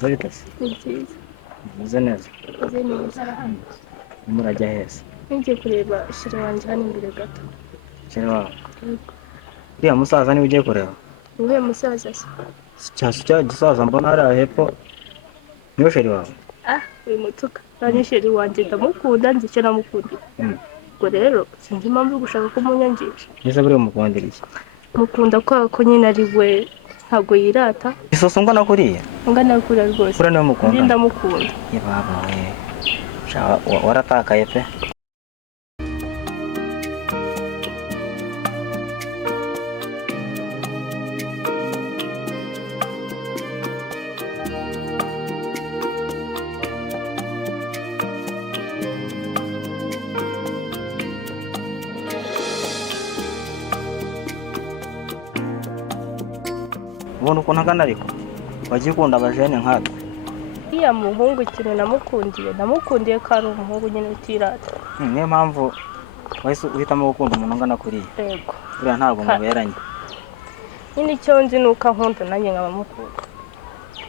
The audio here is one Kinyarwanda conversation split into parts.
Zaritas. Nibyiza. Zenez. Neza. Murajya heza. Ngiye kureba shira wanjye hano imbere gato. Shira. Uriya musaza niwe ugiye kureba. Uwe musaza se. Cya gisaza mbona hariya hepfo. Niwe sheri wawe. Uyu mutuka. Nani sheri wanjye ndamukunda nzi icyo namukundira. Ubwo rero sinzi impamvu gushaka ko munyangisha. Nise buri mukundira iki? Mukunda ko nyine ari we ntabwo yirata. Isoso ngana kuriya. Ngana kuriya rwose. Kura niwe mukunda. Ndamukunda. Yebaba we. Waratakaye pe. Ubona ukuntu angana ariko wagiye ukunda abajene nkatwe. Iya muhungu ikintu namukundiye ko ari umuhungu nyine utirata. Niyo mpamvu wahise uhitamo gukunda umuntu ungana kuriya. Yego. Uriya ntabwo muberanye. Nyine icyo nzi nuko ankunda nanjye nkaba mukunda.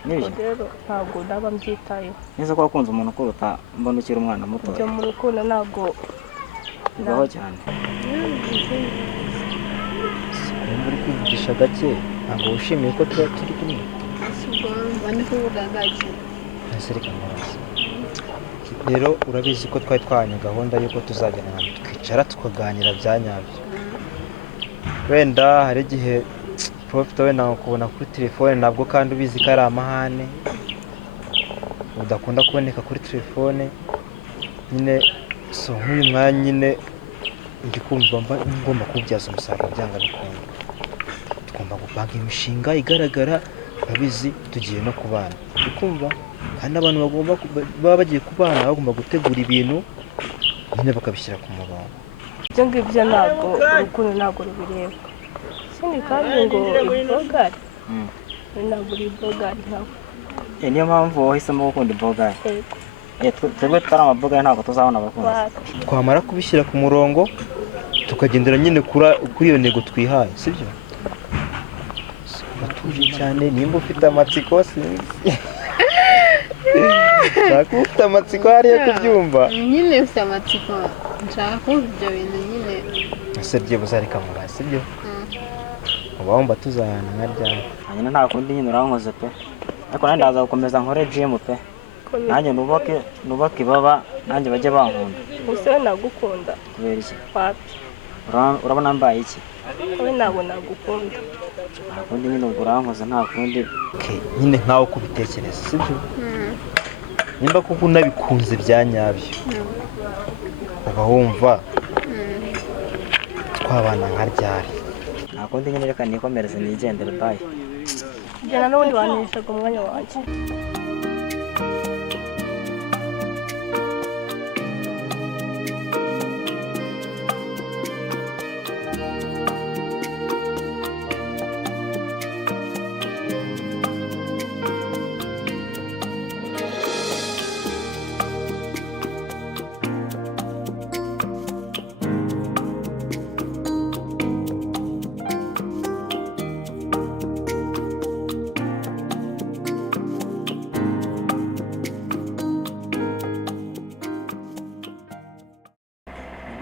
Nibyo rero ntabwo ndaba mbyitayeho. Neza ko wakunze umuntu ukuruta mbona ukiri umwana muto. Ibyo mu rukundo ntabwo bibaho cyane. Muri kwivugisha gake ntabwo wishimiye ko tuba turi kumwe. Bani kuvuga gake. Nsereka maraso. Rero urabizi ko twari twahanye gahunda yuko tuzajyana tukicara tukaganira bya nyabyo. Wenda hari igihe profita we nawe kubona kuri telefone nabwo kandi ubizi ko ari amahane udakunda kuboneka kuri telefone nyine so nk'uyu mwanya nyine ndi kumva ngomba kubyaza umusaruro byanga bikunda tugomba gupanga imishinga igaragara urabizi tugiye no kubana ukumva kandi abantu bagomba baba bagiye kubana bagomba gutegura ibintu nyine bakabishyira ku murongo. Ibyo ngibyo ntabwo urukundo ntabwo rubireba. Ikindi kandi ngo ibogari ntabwo uri ibogari ntabwo. Niyo mpamvu wahisemo gukunda ibogari. Yego. Twebwe tutari amabogari ntabwo tuzabona abakunzi. Twamara kubishyira ku murongo tukagendera nyine kuri iyo ntego twihaye sibyo? Batuje cyane nimba ufite amatsiko sinzi. Nshaka ufite amatsiko hariya kubyumva. Nyine ufite amatsiko nshaka kumva ibyo bintu nyine. Ese byibuze ariko mubaye sibyo? Uba wumva tuzahana nka ryari? Nyine nta kundi nyine urankoze pe. Ariko nanjye ndaza gukomeza nkore gym pe. Nanjye nubake ibaba nanjye bajye bankunda. Gusa nagukunda. Kubera iki? Wapi? Urabona mbaye iki? Wowe ntabwo nagukunda. Nta kundi nyine ubwo urankoze nta kundi. Nyine nkaho kubitekereza sibyo? Nimba kuko unabikunze bya nyabyo uba wumva twabana nka ryari? Nta kundi nyine reka nikomereze nigendere bayi. Jyana n'ubundi wanishaga umwanya wanjye.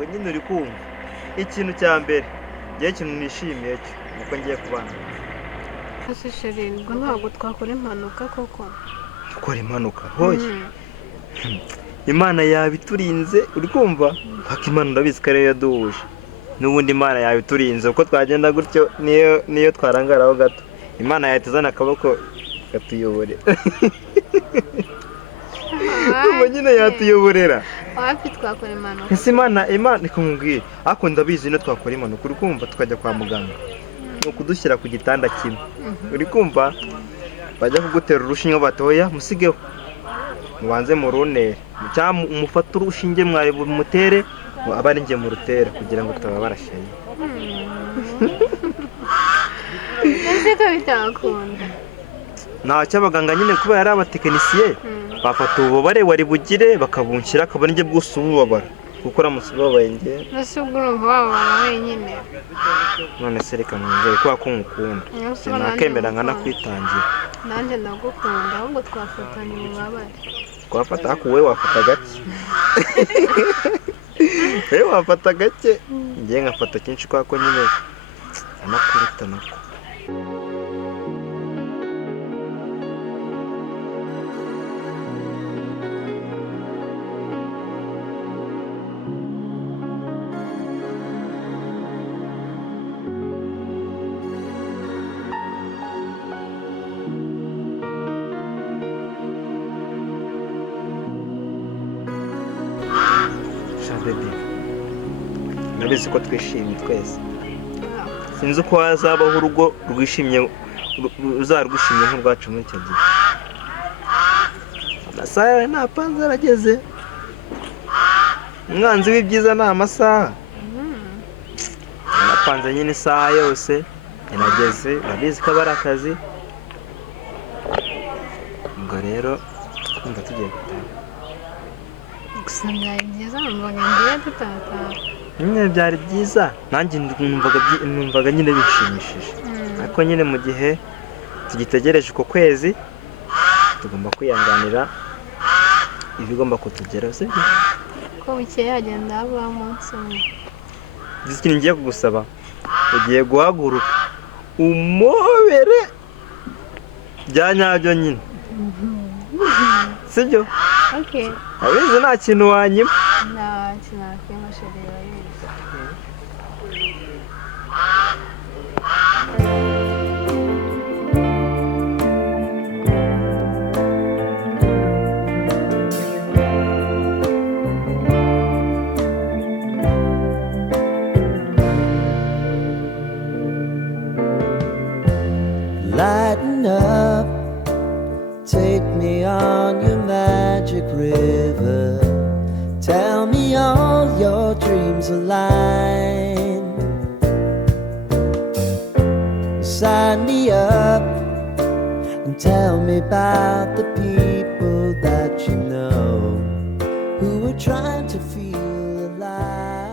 Nyine uri kumva ikintu cya mbere ngiye ikintu nishimiye cyo uko ngiye kubana. Ese sheri ngo ntabwo twakora impanuka koko. Gukora impanuka hoye Imana yabiturinze uri kumva haka Imana ndabizi ko ariyo yaduhuje n'ubundi Imana yabiturinze uko twagenda gutyo niyo twarangaraho gato Imana yatuzana akaboko gatuyobore. Nyine yatuyoborera. Wapi twakora impanuka? Ese Imana ikumubwira ako ndabizi no twakora impanuka uri kumva tukajya kwa muganga no kudushyira ku gitanda kimwe uri kumva bajya kugutera urushinge batoya musigeho mubanze mu runere cyangwa umufata urushinge mwari mutere abari ngiye mu rutera kugira ngo tutaba barashaye. Ese ko bitakunda? Ntacyo abaganga nyine kuba yari abatekinisiye bafata ububabare wari bugire bakabunshyira akaba njye bwose ububabara kuko uramutse ubabaye njye ese ubwo urumva wababara wenyine none se reka mwongere kubera ko nkukunda sinakemera nkanakwitangira nanjye ndagukunda ahubwo twafatanya ububabare twafata ariko wowe wafata gake wowe wafata gake njye nkafata kenshi kubera ko nyine anakuruta nako ndabizi ko twishimye twese sinzi uko hazabaho urugo rwishimye uzarwishimye nk'urwacu muri icyo gihe amasaha yawe ntapanze arageze umwanzi w'ibyiza ni amasaha napanze nyine isaha yose irageze urabizi ko aba ari akazi ubwo rero twumva tugiye gutaha gusa byari byiza numvaga ngiye tutataha nyine byari byiza nanjye numvaga nyine bishimishije ariko nyine mu gihe tugitegereje uko kwezi tugomba kwihanganira ibigomba kutugeraho sibyo ko bukeye hagenda habaho umunsi umwe izi ikintu ngiye kugusaba ugiye guhaguruka umobere bya nyabyo nyine sibyo abizi nta kintu wanyima nta kintu nakima sheri urabizi Lighten up, take me on your magic river. Tell me all your dreams align. Sign me up and tell me about the people that you know who are trying to feel alive.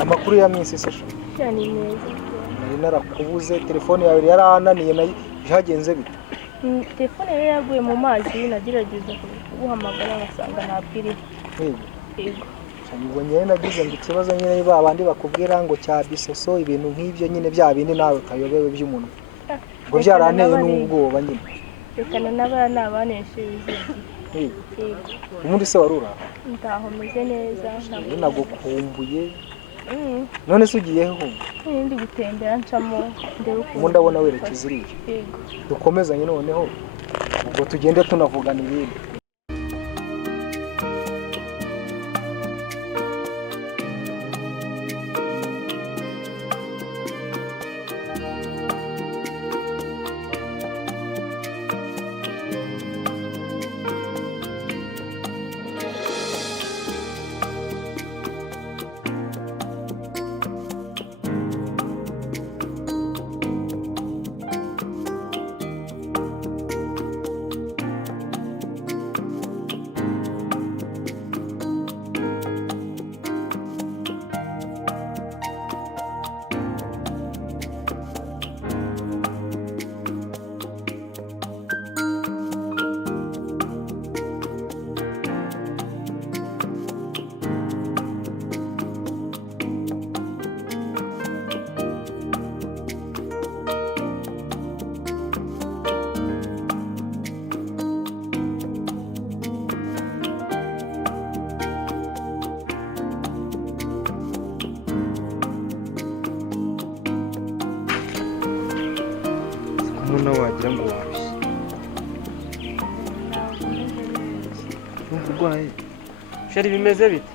amakuru ya minsi se cyane neza nari narakubuze telefone yawe yarananiye nayo byagenze bite telefone yari yaguye mu mazi nagerageza kuguhamagara ngasanga ntabwo iriho yego ubonye nagize ngo ikibazo nyine babandi bakubwira ngo cya bisoso ibintu nk'ibyo nyine bya bindi nawe kayobewe by'umuntu ngo byaranteye n'ubwoba nyine rekana n'abana n'abanesheje yego ubundi se warura ndaho meze neza nagukumbuye none se ugiye he ndi gutembera ncamo ubu ndabona werekeza iriya yego dukomezanye noneho ubwo tugende tunavugana ibindi noneho wagira ngo warushye urwaye sheri bimeze bite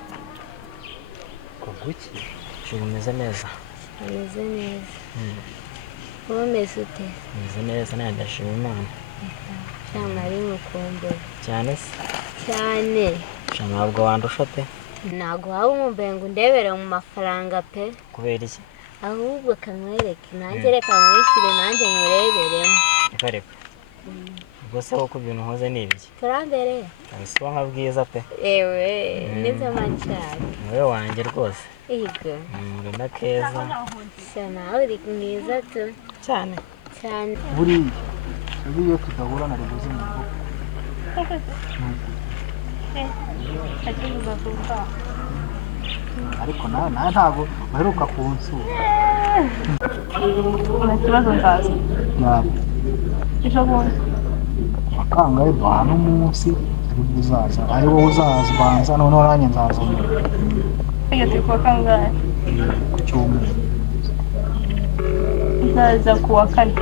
ngo iki sheri umeze neza Umeze neza. Wowe umeze ute? umeze neza nanjye ndashima Imana Cyane ari mukumbura. cyane se Cyane. ntabwo wandusha pe Ntabwo waba umumbuye ngo undebere mu mafaranga pe. kubera iki Ahubwo kamwereke nanjye reka mwishyure nanjye mureberemo. reka ubwo se koko ibintu nkoze ni ibiki Turambere. abisiba nka bwiza pe Ewe, nibyo mancyari. wowe wanjye rwose Yego. uri na keza Sana uri mwiza tu. cyane Cyane. buriya iyo tudahura na ribuze mu rugo ariko nawe ntabwo uheruka kunsura nta kibazo ndaza ntabwo ejo bundi wakangaye duha n'umunsi aribwo uzaza ari wowe uzaza ubanza noneho nanjye nzaza tujya turi kuwa kangahe ku cyumweru nzaza ku wa kane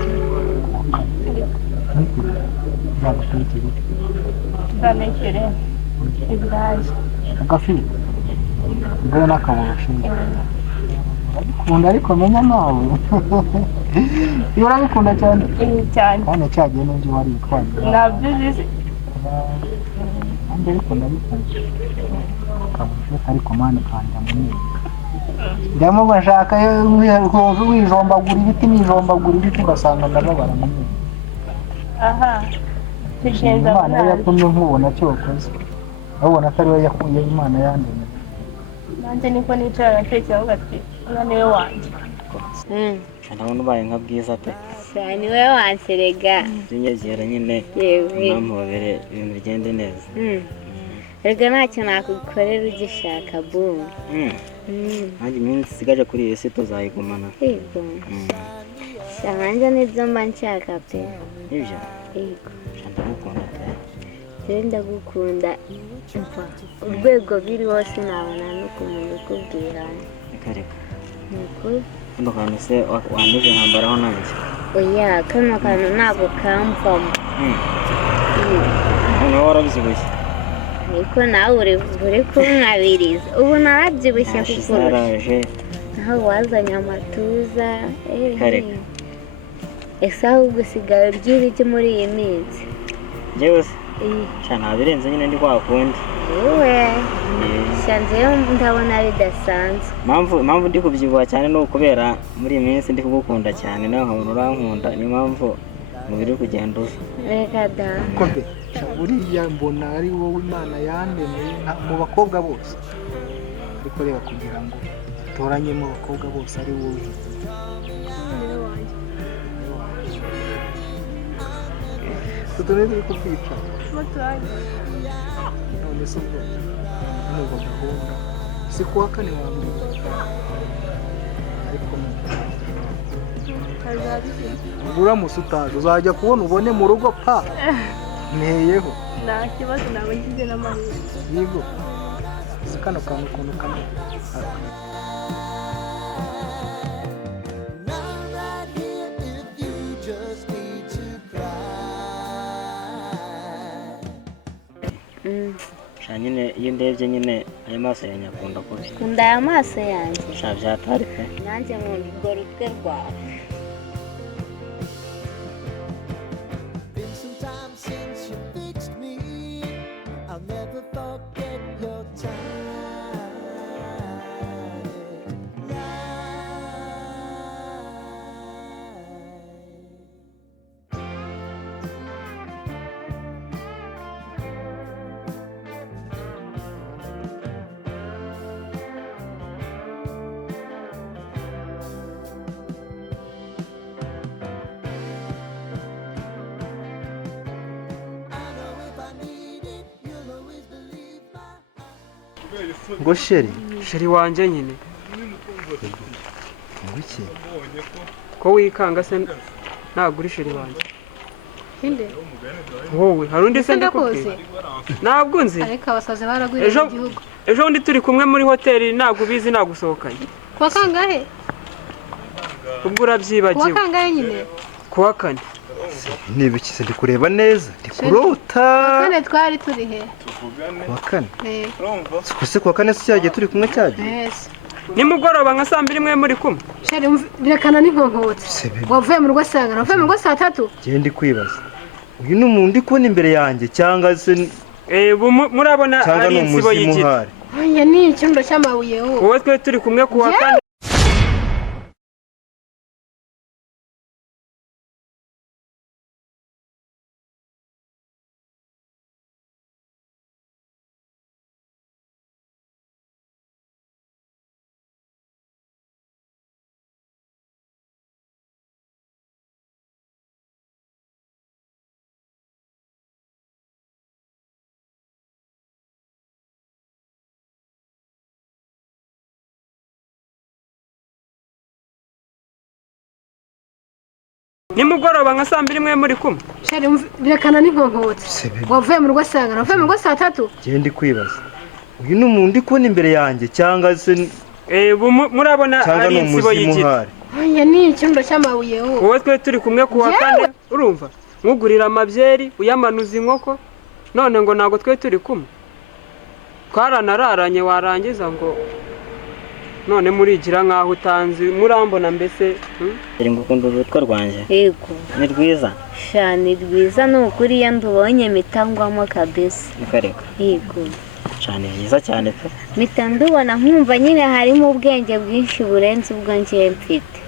nzagukurikira tuzanekere ibirayi agafiriti mbere n'akaburushi urabikunda ariko menya nawe iyo urabikunda cyane cyane kandi cyagiye n'ibyo wari witwaye ntabyo uzi kandi ariko ndabikunda akaburushi ariko mani kanja munini ndamo bashaka wijombagura ibiti nijombagura ibiti ugasanga ndababara munini aha tugenda Imana yari yatumye nkubona cyokoze urabona atari we yakuye Imana yandemye nanjye niko nicara natekereho ati uyu ni we wanjye ndabona ubaye nka bwiza pe Cyane ni we wanserega. by'inyegera nyine Yewe. nampobere ibintu bigende neza Erega ntacyo nakugukorera ugishaka boom. nanjye iminsi isigaje kuri iyi si tuzayigumana Yego. Nanjye nibyo mba nshaka pe. ibyo Yego. ndagukunda pe Rero ndagukunda umva urwego biri hose nabona n'ukuntu ukubwira reka ni ukuri. kano kantu se wanduje nkambaraho nanjye Oya kano kantu ntabwo kamvamo noneho warabyibushye ariko nawe uri kumwabiriza ubu narabyibushye hashize kukurusha haraje nawe wazanye amatuza Kareka. ese ahubwo usigaye urya ibiki muri iyi minsi njyewe se nta birenze nyine ndi kwa kundi yewe shanzeyo ndabona bidasanzwe impamvu ndi kubyibuha cyane ni ukubera muri iyi minsi ndi kugukunda cyane nawe nkabona urankunda niyo mpamvu umubiri uri kugenda uza reka da buriya mbona ari wowe Imana yandemeye mu bakobwa bose ariko reba kugira ngo dutoranyemo abakobwa bose ari wowe tutone turi kukwica none se ubwo nubwo gahunda si kuwa kane wa mbere ariko uramutse utaje uzajya kubona ubone mu rugo pa nteyeho nta kibazo naba ngize n'amahirwe yego si kano kantu ukuntu kamwe nyine iyo ndebye nyine ayo maso yanjye akunda kubi kunda aya maso yanjye sha byatari pe nanjye nkunda urwo rutwe rwawe ngo sheri sheri wanjye nyine iki ko wikanga se ntabwo uri sheri wanjye inde wowe hari undi se ndakuzi ndakubwira ntabwo nzi ariko abasazi baragwiriye ejo mu gihugu ejo bundi turi kumwe muri hoteli ntabwo ubizi nagusohokanye kuwa kangahe ubwo urabyibagiwe kuwa kangahe nyine kuwa kane Nibikize ndi kureba neza ndi kurota. Kane twari turi he? Kuwa kane. Eh. Kuwa kane si cyagiye turi kumwe cyaje. Yes. nimugoroba nka saa 2 mwe muri kumwe. Sheri birekana n'inkonkotsi. Wavuye mu rugo sanga, wavuye mu rugo saa 3. Je ndi kwibaza. Uyu ni umuntu ndi kubona imbere yanjye cyangwa se murabona ari insibo y'igiti. Oya ni ikirundo cy'amabuye wowe. Wowe twe turi kumwe kuwa kane. nimugoroba nka saa 2 mwe muri kumwe. Sheri birekana n'inkonkotsi. Wavuye mu rugo sanga, wavuye mu rugo saa 3. Je ndi kwibaza. Uyu ni umuntu ndi kubona imbere yanjye cyangwa se murabona ari insibo y'igiti. Oya ni ikirundo cy'amabuye wowe. Wowe twe turi kumwe kuwa kane. Urumva nkugurira amabyeri uyamanuza inkoko none ngo nago twe turi kumwe. Twaranararanye warangiza ngo none murigira nkaho utanzi murambona mbese. Iri ngukunda urutwa rwanje. Yego. Ni rwiza. Sha ni rwiza nukuri iyo ndubonye mitangwamo kabisa. Nikareka. Yego. Cyane byiza cyane pe. Mitandubona nkumva nyine harimo ubwenge bwinshi burenze ubwo ngiye mfite.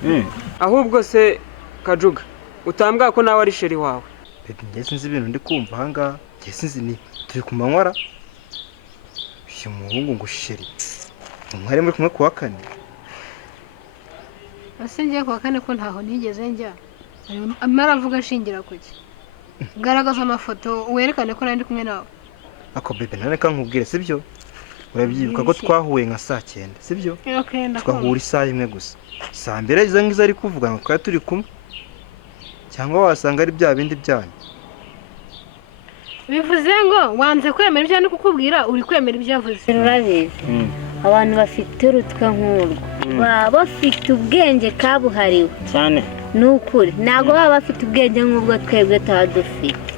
Ahubwo se Kajuga utambwa ko nawe ari sheri wawe. Njye sinzi ibintu ndi kumva hanga. Njye sinzi ni turi kumanywara. Uyu muhungu ngo sheri. Umwari muri kumwe kuwa kane. Asingiye kuwa kane ko ntaho nigeze njya. Amaravuga ashingira kuki. Garagaza amafoto werekane ko nandi kumwe nawe. Ako bebe nane kankubwire sibyo? Urabyibuka ko twahuye nka saa 9 sibyo? Okay ndakubona. Twahura isaha imwe gusa. Saa 2 izo ngizo ari kuvuga ngo twari turi kumwe. Cyangwa wasanga ari bya bindi byanyu. Bivuze ngo wanze kwemera ibyo ndi kukubwira uri kwemera ibyo yavuze. Urabizi. Abantu bafite urutwe nk'urwo baba bafite ubwenge kabuhariwe cyane. Nukuri ntago baba bafite ubwenge nk'ubwo twebwe tuba dufite.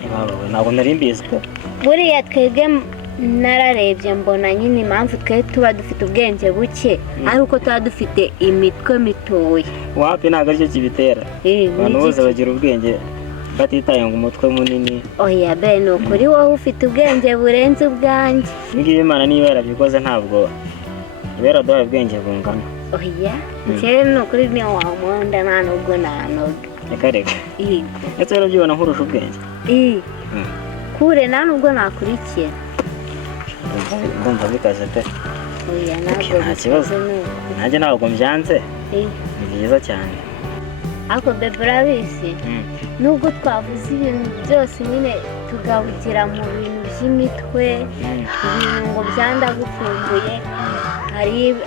Ntabwo nari mbizi pe. Buriya twebwe nararebye mbona nyine impamvu twe tuba dufite ubwenge buke ari uko tuba dufite imitwe mitoya. Wapi ntabwo aricyo kibitera. Abantu bose bagira ubwenge batitaye ngo umutwe munini. Oya be nukuri wowe ufite ubwenge burenze ubwanjye. Ngiye Imana niba yarabikoze ntabwo ibera duhaye ubwenge bungana. Oya njyewe nukuri niyo wamunda nta nubwo nanoga. Nikareka. Yego. Ese rero byibona nkurusha ubwenge. Kure nta nubwo nakurikira. Ndumva bikaze pe. Oya ntabwo bikaze. Nanjye ntabwo mbyanze. Ni byiza cyane. Ako bebe urabizi nubwo twavuze ibintu byose nyine tugahugira mu bintu by'imitwe ibintu ngo byandagukumbuye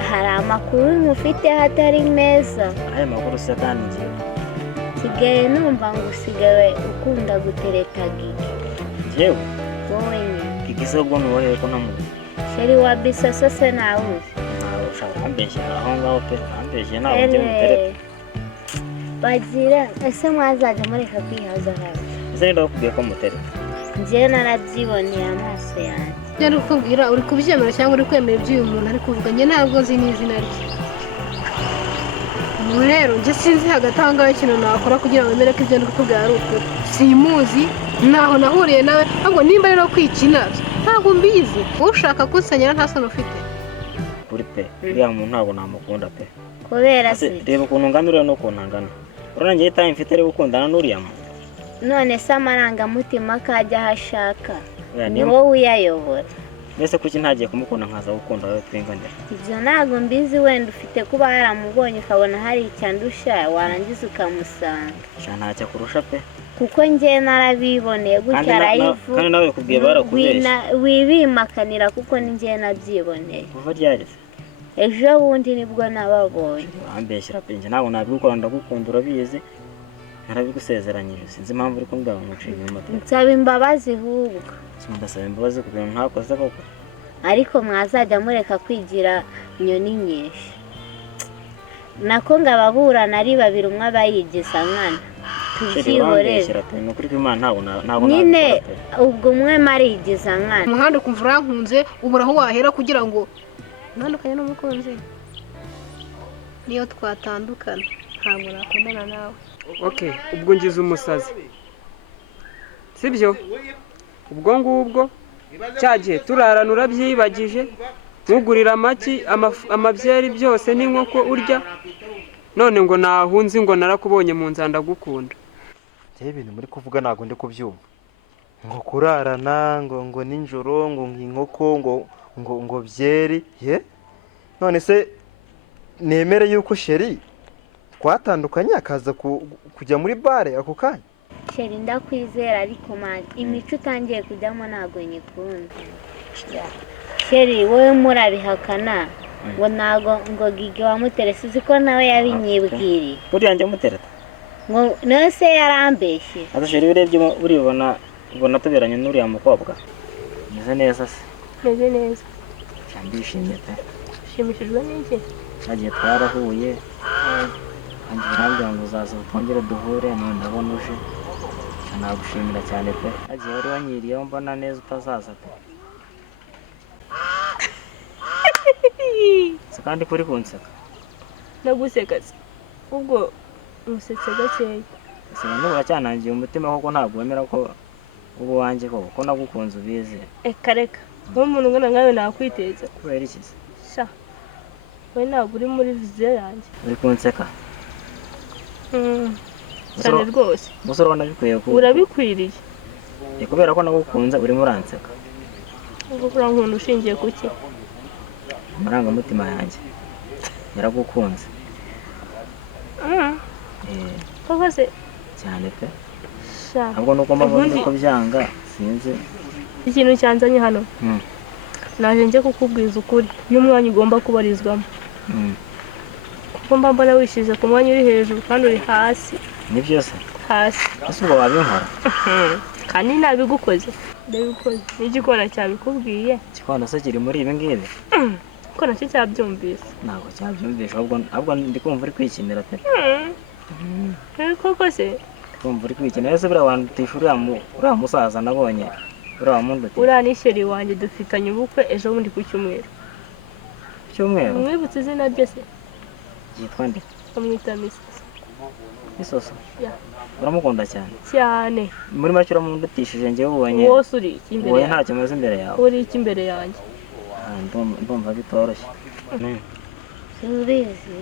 hari amakuru mufite hatari meza. Aya makuru se kandi sigaye numva ngo usigaye ukunda gutereta Gigi. Jewe wowe nyine Gigi se ubwo nuwahe ko namuzi. Sheri wa Bisoso se nawuzi. Ushaka ambeshya aho ngaho pe ambeshya nawe ujye mutereta. Bagira ese mwazajya mureka kwihaza hano. Ese ndakubwiye ko mutereta. Njye narabyiboneye amaso yanjye. Njye ndikubwira uri kubyemera cyangwa uri kwemera ibyo uyu muntu ari kuvuga. Njye ntabwo nzi n'izina rye. Rero njye sinzi hagati aho ngaho ikintu nakora kugira ngo mbere ko ibyo ndikubwira ari ukuri. Simuzi naho nahuriye nawe ahubwo nimba rero kwikina ntabwo mbizi. Ushaka kunsanyira nta sano ufite. Kuri pe uriya muntu ntabwo namukunda pe. Kubera se reba ukuntu ngana no kuntangana. Urana ngiye time mfite ari gukundana n'uriya muntu. None se amarangamutima kajya hashaka ni wowe uyayobora. Mbese kuki ntagiye kumukunda nkaza gukunda wowe twinganira. Ibyo ntabwo mbizi wenda ufite kuba yaramubonye ukabona hari icyandusha warangiza ukamusanga. Ntacyo kurusha pe. Kuko njye narabiboneye gutya arayivu. Kandi nawe kubwiye barakubeshya. Wibimakanira kuko njye nabyiboneye. Kuva ryareze. Ejo bundi nibwo nababonye. Ambeshyira pe njye ntabwo nabikora ndagukunda urabizi. Narabigusezeranyije sinzi impamvu uri kumbwira ngo muciye inyuma. Nsaba imbabazi ahubwo. Ndasaba imbabazi ku bintu ntakoze koko. Ariko mwazajya mureka kwigira inyoni nyinshi. Nako ngababurana ari babiri umwe abayigiza nkana. tubyihorere ni ukuri ko Imana ntabwo nyine ubwo umwe marigiza nkana umuhanda ukumva urankunze ubura aho wahera kugira ngo ntandukanye n'umukunzi niyo twatandukana ntabwo nakundana nawe. okay ubwo ngize umusazi sibyo ubwo ngubwo cyagiye turarana urabyibagije ntugurira amaki amabyeri byose n'inkoko urya none ngo nahunze ngo narakubonye mu nzanda gukunda. Ibintu muri kuvuga ntago ndi kubyumva ngo kurarana ngo ninjoro ngo nk'inkoko ngo byeri ye none se nemere yuko sheri twatandukanye akaza kujya muri bare ako kanya. sheri ndakwizera ariko mani imico utangiye kujyamo ntabwo nyikunda. sheri wowe murabihakana ngo ntago ngo Gigi wamuterese uzi ko nawe yabinyibwiriye buriya njye mutereta ngo nawe se yarambeshye. sheri urebye ubona tuberanye n'uriya mukobwa meze neza se. meze neza ndishimye pe. ushimishijwe n'iki? twagiye twarahuye kandi urambwira ngo uzaza twongere duhure none ndabona uje nagushimira cyane pe. hagiye wari wanyiriyeho mbona neza utazaza pe. kandi kuri kunseka ndaguseka se ubwo musetse gakeya sinubura cyanangiye umutima kuko ntabwo wemera ko ubu wanjye ko nagukunze ubizi. reka nk'umuntu ungana nkawe nakwiteza kubera iki se? sha wowe ntabwo uri muri viziyo yanjye uri kunseka cyane rwose. umusore ubona bikwiye urabikwiriye kubera ko nagukunze urimo uranseka. ubwo urankunda ushingiye ku ki? amarangamutima yanjye yaragukunze koko se cyane pe. sha ntabwo nuko mbabona ko byanga sinzi ikintu cyanzanye hano naje njye kukubwiza ukuri n'umwanya ugomba kubarizwamo kuko mba mbona wishize ku mwanya uri hejuru kandi uri hasi. ni byose hasi ese ubwo wabinkora kandi nabigukoze ndabikoze n'igikona cyabikubwiye. igikona se kiri muri ibi ngibi ko nacyo cyabyumvise? ntabwo cyabyumvisha ahubwo ndi kumva uri kwikinira pe. koko se kumva uri kwikinira ese buriya wandutisha uriya musaza nabonye uriya wamundutisha. uriya ni sheri wanjye dufitanye ubukwe ejo bundi ku cyumweru. mwibutse izina rye se? yitwa nde? bamwita Misoso. Misoso? ya uramukunda cyane cyane. muri make uramundutishije njyewe ubonye wose uri iki imbere yawe? ntacyo maze imbere yawe. uri iki imbere yanjye? ndumva bitoroshye. subizi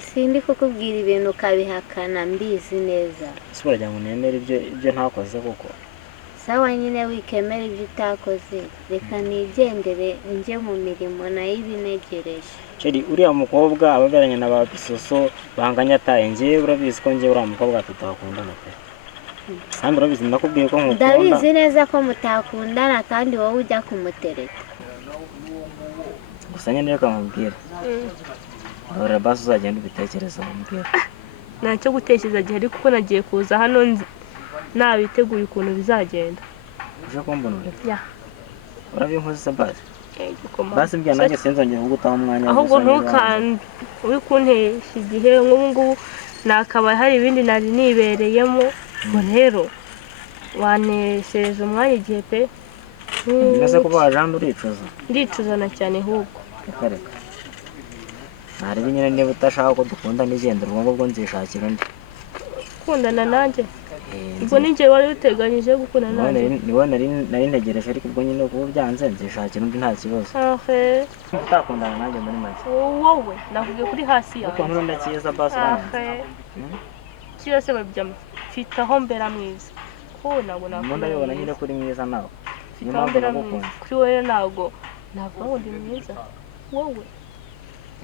sindi kukubwira ibintu ukabihakana mbizi neza. ese uragira ngo nemere ibyo ntakoze kuko? sawa nyine wikemera ibyo utakoze reka nigendere njye mu mirimo nayo ibinegereje. sheri uriya mukobwa ababeranye na ba Bisoso banganya ataye njyewe urabizi ko njyewe uriya mukobwa tutakundana pe. kandi urabizi nakubwiye ko nkukunda. ndabizi neza ko mutakundana kandi wowe ujya kumutereta. gusa nyine reka nkubwire ahora basi uzagenda ubitekereza nkubwire. ntacyo gutekereza gihari kuko nagiye kuza hano nabiteguye ukuntu bizagenda. uje kumbona urebe? ya urabinkoze se basi? basi mbwira nanjye sinzongera kugutaho umwanya ahubwo ntukande uri kuntesha igihe nk'ubu ngubu nakaba hari ibindi nari nibereyemo ngo rero wanesheje umwanya igihe pe. mbese kuba waje hano uricuza? ndicuzana cyane ahubwo. reka ntarebe nyine niba utashaka ko dukunda n'igendera ubwo ngubwo nzishakira undi. gukundana nanjye? ubwo ni njye wari uteganyije gukundana nanjye? ni wowe nari ntegereje ariko ubwo nyine kuba byanze nzishakira undi nta kibazo. utakundana nanjye muri make? wowe nakubwiye kuri hasi yawe. ariko nturundi cyiza basi uranyanze. cyiza se babyama mfite aho mbera mwiza ko ntabwo nakunda. ndabibona nyine kuri mwiza nawe. mfite aho mbera mwiza kuri wowe ntabwo navuga ndi mwiza. wowe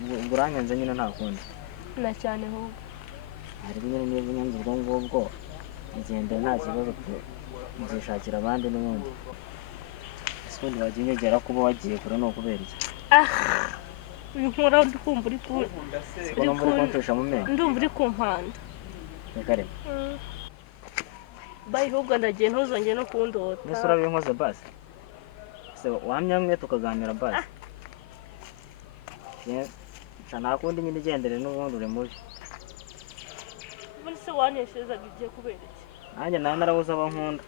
ubwo uranyanze nyine ntakundi na cyane ahubwo. hari nyine niba unyanze ubwo ngubwo ngendera nta kibazo nzishakira abandi n'ubundi. ese ubundi wajya unyegera kuba wagiye kure ni ukubera iki? nkora ndumva uri kuntusha mu menyo. ndumva uri ku mpanda. reka reka bayi ahubwo ndagiye ntuzongere no kundota. mbese urabinkoze basi? ese wamya mwe tukaganira basi? nta kundi nyine igendere n'ubundi uri mubi. se waneshezaga igihe kubera iki? nanjye nawe narabuze abo nkunda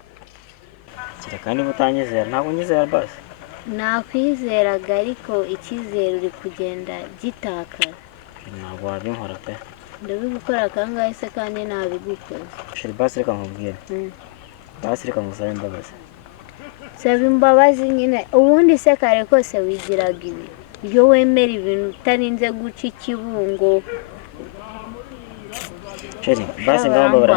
kereka niba utanyizera ntabwo unyizera basi nakwizeraga ariko icyizere uri kugenda gitakara. ntabwo wabinkora pe ndabigukora kangahe se kandi nabigukoze? sheri basi reka nkubwire basi reka ngusabe imbabazi. Saba imbabazi nyine ubundi se kare kose wigiraga ibi iyo wemera ibintu utarinze guca ikibungo. sheri basi ndababara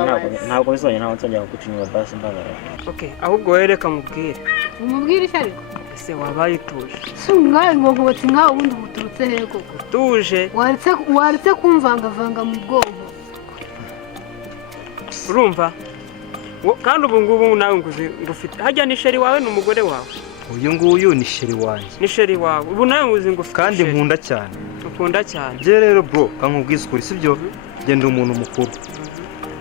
ntabwo bizongera ntabwo nzongera kuguca inyuma basi mbabarira. Okay, ahubwo wowe reka mubwire. umubwire icyo ariko Ese wabaye utuje? si umwari ngo nkubotse nkawe ubundi buturutse hehe koko Utuje? waretse kumvangavanga mu bwonko Urumva? Kandi ubu ngubu nawe ngufite. Hajya ni sheri wawe n'umugore wawe. uyu nguyu ni sheri wanjye Ni sheri wawe. Ubu nawe nguzi ngufite. kandi nkunda cyane. Ukunda cyane. Je rero bro kankubwiza ukuri sibyo genda umuntu mukuru.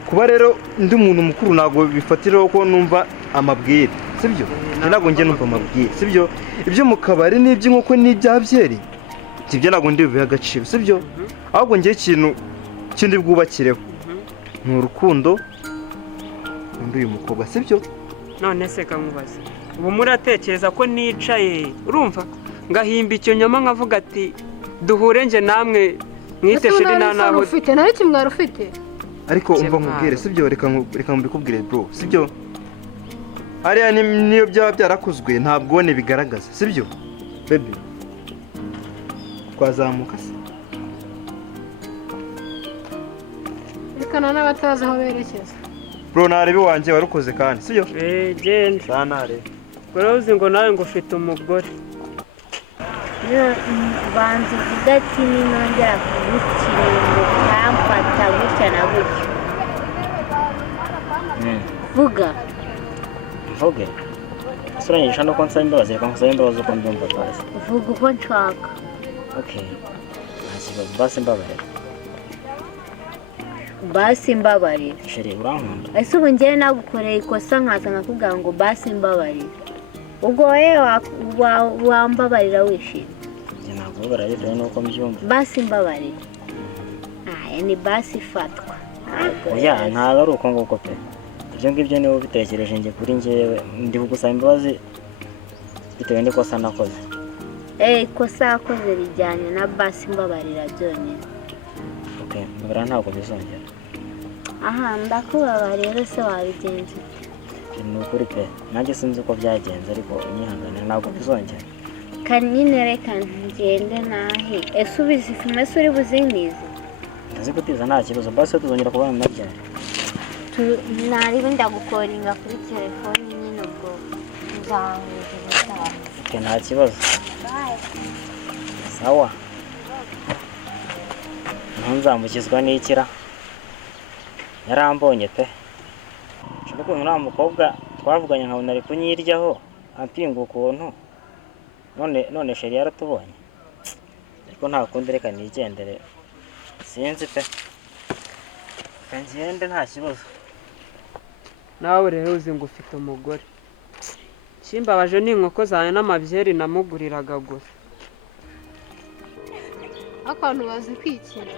Kuba rero ndi umuntu mukuru ntabwo bifatiraho ko numva amabwire sibyo ntabwo nge numva amabwire sibyo ibyo mu kabari n'iby'inkoko n'ibyabyeri ibyo ntabwo ndi biha agaciro sibyo ahubwo nge ikintu kindi bwubakireho ni urukundo undi uyu mukobwa sibyo. None se kankubaza. Ubu muratekereza ko nicaye urumva ngahimba icyo nyama nkavuga ati duhure nje namwe mwite sheri naho ufite nari kimwaro ufite ariko umva nkubwire sibyo reka mbikubwire bro sibyo ariya niyo byaba byarakozwe ntabwo ne bigaragaza sibyo baby twazamuka se rekana n'abatazi aho berekeza bro narebe wanjye warukoze kandi sibyo genda sanare uzi ngo nawe ngo ufite umugore. banza uvuga ati ninongera kugukira ukamfata gutya na gutya. Vuga mvuge suranyisha no ko nsaba imbabazi reka nkusaba imbabazi uko mbyumva basi. vuga uko nshaka. Okay ntakibazo basi mbabarira. Basi mbabarira. sheri urankunda? Ese ubu njyewe nagukoreye ikosa nkaza nkakubwira ngo basi mbabarira ubwo wowe wambabarira wishimye? njye ntabwo ubabara bitewe n'uko mbyumva. Basi mbabarira. Ni basi fatwa. oya ntabwo ari uko nguko pe ibyo ngibyo niba ubitekereje njye kuri njyewe ndi kugusaba imbabazi bitewe n'ikosa nakoze. Ikosa yakoze rijyanye na basi mbabarira byonyine. Okay mbabarira ntabwo bizongera. Aha ndakubabarira rero se wabigenza ni ukuri pe nanjye sinzi uko byagenze ariko unyihanganira ntabwo bizongera. Nyine reka ngende nahe. Ese ubizi filime se uri buzimize? ndazigutiza nta kibazo basi tuzongera kubana nabyari. Nariwe ndagukoringa kuri telefone nyine ubwo nzahuje ubutaha. Okay nta kibazo. Sawa ntunzamukizwa n'ikira yarambonye pe nshobora kubona uriya mukobwa twavuganye nkabona ari kunyiryaho ampinga ukuntu none sheri yaratubonye ariko nta kundi reka nigendere sinzi pe reka ngende nta kibazo. Nawe rero uzi ngo ufite umugore. Kimbabaje n'inkoko zawe n'amabyeri namuguriraga gusa. akantu bazi kwikira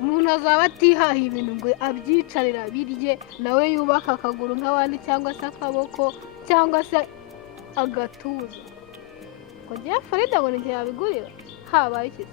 umuntu azaba atihahiye ibintu ngo abyicarira birye nawe yubaka akaguru nk'abandi cyangwa se akaboko cyangwa se agatuza ngo njye Farida ngo njye yabigurira habaye iki?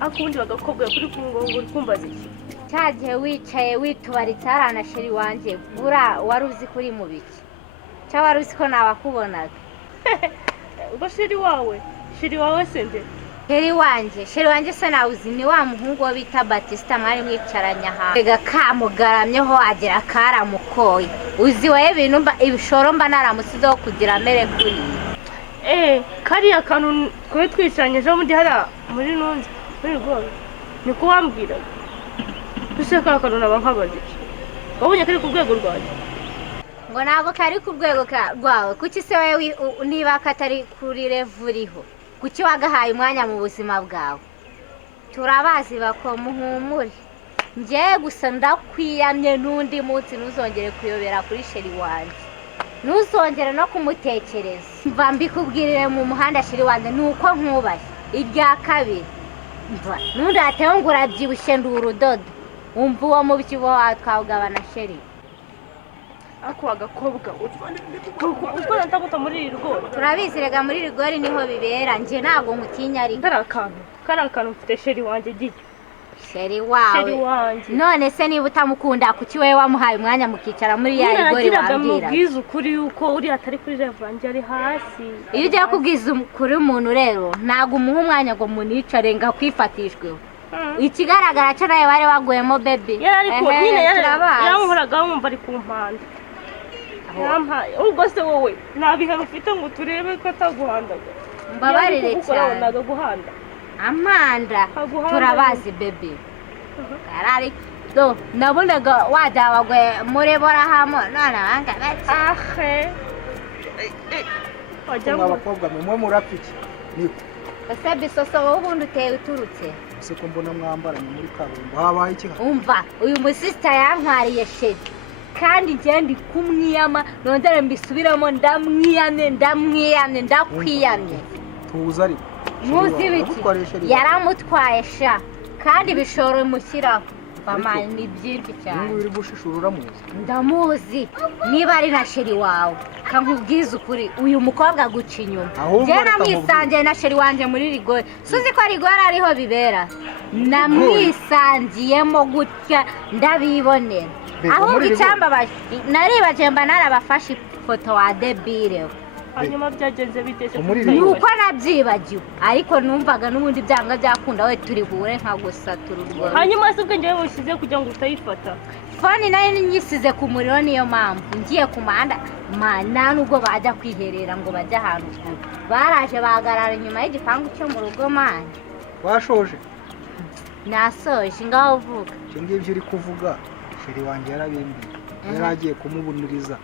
akundi bagakobwa kuri uri kumbaza iki? cyagiye wicaye witubaritse harana sheri wanjye bura wari uzi kuri mu biki? cyangwa wari uzi ko nabakubonaga ubwo sheri wawe se nde? sheri wanjye se nawuzi ni wa muhungu wo bita Batista mwari mwicaranye ahantu rega kamugaramyeho agira karamukoye uzi wowe ibishoro mba naramusizeho kugira amere kuri kariya kantu twe twicaranye ejo bundi hariya muri nunzi muri rwoga niko wambwiraga ese kariya kantu naba nkabajije wabonye kari ku rwego rwanjye ngo ntabwo kari ku rwego rwawe kuki se wowe niba katari kuri revu uriho kuki wagahaye umwanya mu buzima bwawe turabazi bako muhumure njye gusa ndakwiyamye n'undi munsi ntuzongere kuyobera kuri sheri wanjye ntuzongere no kumutekereza mva mbikubwirire mu muhanda sheri wanjye ni uko nkubaye irya kabiri mva ntundateho ngo urabyibushye ndi urudodo wumva uwo mubyibuho wawe twawugabana sheri ako agakobwa utwo ntaguta muri iri rwego turabizi rega muri rigori niho bibera njye ntabwo nkutinya ariko kari akantu mfite sheri wanjye giye sheri wawe none se niba utamukunda kuki wowe wamuhaye umwanya mukicara muri ya rigori wambwira mubwiza ukuri yuko uri atari kuri revu wanjye ari hasi iyo ugiye kubwiza ukuri umuntu rero ntabwo umuha umwanya ngo municare ngo akwifatishweho ikigaragara cyo nawe bari waguyemo bebi yamuhoraga wumva ari ku mpande ubwo se wowe nta bihano ufite ngo turebe ko ataguhandaga mbabarire cyane guhanda amanda turabazi bebi karari do nabonaga wajya wagwe muri borahamo none abanga bake abakobwa mwe murapiki niko ese bisoso wowe ubundi uteye uturutse ese ko mbona mwambaranye muri kaburimbo habaye iki umva uyu musista yantwariye sheri kandi njye ndi kumwiyama nongere mbisubiremo ndakwiyamye tuza ariko muzi biki yaramutwaye sha kandi bishoro mushyiraho bamani ni byinshi cyane n'ubu uri gushishura uramuzi ndamuzi niba ari na sheri wawe kankubwiza ukuri uyu mukobwa guca inyuma njye namwisangiye na sheri wanjye muri rigori suzi ko rigori ariho bibera namwisangiyemo gutya ndabibonera ahubwo icyambabaje naribagiye mba narabafashe ifoto wa debire hanyuma byagenze biteze nuko nabyibagiwe ariko numvaga n'ubundi byanga byakunda we turi buhure nka gusa tururwo hanyuma se ubwenge bwawe bushyize kugira ngo utayifata fone nayo nyisize ku muriro niyo mpamvu ngiye ku muhanda nta nubwo bajya kwiherera ngo bajye ahantu kure baraje bahagarara inyuma y'igipangu cyo mu rugo mani washoje nasoje ngaho uvuga ibyo ngibyo uri kuvuga sheri wanjye yarabimbiye yari agiye kumubunuriza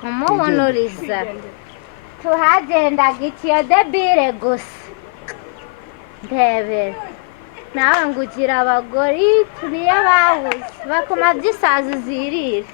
kumubunuriza tuhagendaga ikiyo debire gusa ndebere nawe ngo ugira abagore turiyo babuze bakoma by'isazi zirira